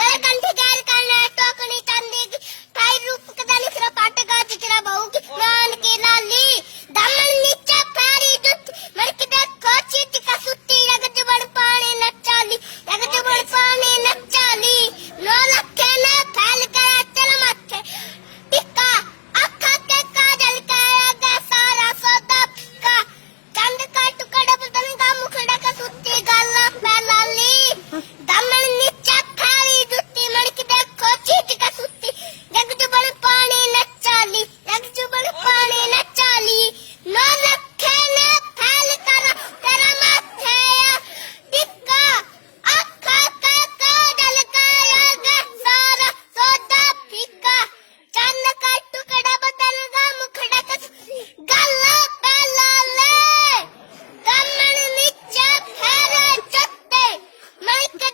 गल कंठी गैर करना टोकनी चांदी की टाई रूप कदा निखरा पाटका चिचरा बहू की मान की लाली दामन नीचे पैरी जुत मर के देखो चीट का सुत्ती लग जुबड़ पानी न चाली लग जुबड़ पानी न चाली नो लखे न फैल कर चल मथे टिक्का अखा के काजल का सारा सौदा का चंद का टुकड़ा बदन का मुखड़ा का सुत्ती गला फैलाली दामन नीचे पैरी जुत्ती मर के देखो चीट का सुत्ती लग जुबड़ पानी न चाली लग जुबड़ पानी न चाली नो लखे न फैल कर तेरा माथे टिक्का अखा के काजल का सारा सौदा फीका चंद का टुकड़ा बदन का मुखड़ा का गला फैलाले दामन नीचे पैरी जुत्ती मर के